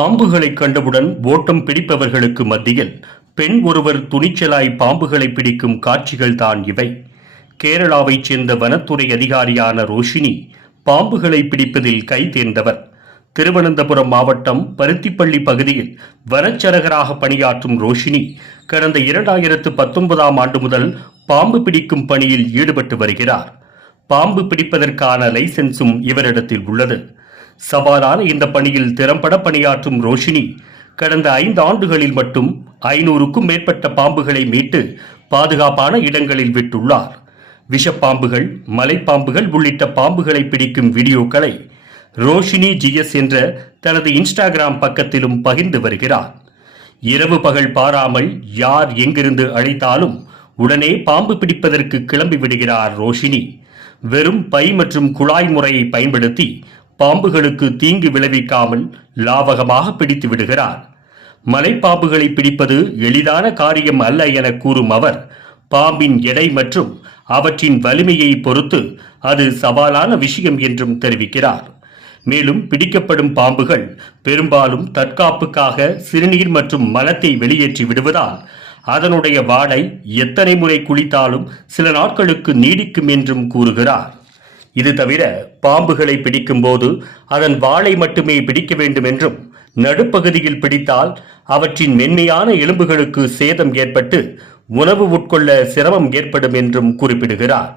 பாம்புகளை கண்டவுடன் ஓட்டம் பிடிப்பவர்களுக்கு மத்தியில் பெண் ஒருவர் துணிச்சலாய் பாம்புகளை பிடிக்கும் காட்சிகள் தான் இவை. கேரளாவைச் சேர்ந்த வனத்துறை அதிகாரியான ரோஷினி பாம்புகளை பிடிப்பதில் கை தேர்ந்தவர். திருவனந்தபுரம் மாவட்டம் பருத்திப்பள்ளி பகுதியில் வனச்சரகராக பணியாற்றும் ரோஷினி கடந்த 2019ஆம் ஆண்டு முதல் பாம்பு பிடிக்கும் பணியில் ஈடுபட்டு வருகிறார். பாம்பு பிடிப்பதற்கான லைசென்ஸும் இவரிடத்தில் உள்ளது. சவாலான இந்த பணியில் திறம்பட பணியாற்றும் ரோஷினி கடந்த 5 ஆண்டுகளில் மட்டும் 500க்கும் மேற்பட்ட பாம்புகளை மீட்டு பாதுகாப்பான இடங்களில் விட்டுள்ளார். விஷப்பாம்புகள், மலைப்பாம்புகள் உள்ளிட்ட பாம்புகளை பிடிக்கும் வீடியோக்களை ரோஷினி GS என்ற தனது இன்ஸ்டாகிராம் பக்கத்திலும் பகிர்ந்து வருகிறார். இரவு பகல் பாராமல் யார் எங்கிருந்து அழைத்தாலும் உடனே பாம்பு பிடிப்பதற்கு கிளம்பி விடுகிறார் ரோஷினி. வெறும் பை மற்றும் குழாய் முறையை பயன்படுத்தி பாம்புகளுக்கு தீங்கு விளைவிக்காமல் லாவகமாக பிடித்து விடுகிறார். மலைப்பாம்புகளை பிடிப்பது எளிதான காரியம் அல்ல என கூறும் அவர், பாம்பின் எடை மற்றும் அவற்றின் வலிமையை பொறுத்து அது சவாலான விஷயம் என்றும் தெரிவிக்கிறார். மேலும் பிடிக்கப்படும் பாம்புகள் பெரும்பாலும் தற்காப்புக்காக சிறுநீர் மற்றும் மலத்தை வெளியேற்றி விடுவதால் அதனுடைய வாடை எத்தனை முறை குளித்தாலும் சில நாட்களுக்கு நீடிக்கும் என்றும் கூறுகிறார். இது தவிர பாம்புகளை பிடிக்கும் போது அதன் வாளை மட்டுமே பிடிக்க வேண்டும் என்றும், நடுப்பகுதியில் பிடித்தால் அவற்றின் மென்மையான எலும்புகளுக்கு சேதம் ஏற்பட்டு உணவு உட்கொள்ள சிரமம் ஏற்படும் என்றும் குறிப்பிடுகிறார்.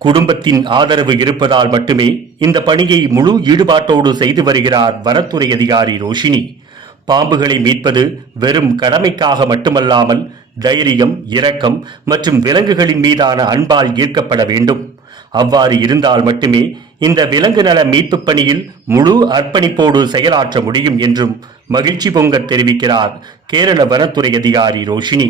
குடும்பத்தின் ஆதரவு இருப்பதால் மட்டுமே இந்த பணியை முழு ஈடுபாட்டோடு செய்து வருகிறார் வனத்துறை அதிகாரி ரோஷினி. பாம்புகளை மீட்பது வெறும் கடமைக்காக மட்டுமல்லாமல் தைரியம், இரக்கம் மற்றும் விலங்குகளின் மீதான அன்பால் ஈர்க்கப்பட வேண்டும். அவ்வாறு இருந்தால் மட்டுமே இந்த விலங்கு நல மீட்பு பணியில் முழு அர்ப்பணிப்போடு செயலாற்ற முடியும் என்றும் மகிழ்ச்சி பொங்க தெரிவிக்கிறார் கேரள வனத்துறை அதிகாரி ரோஷினி.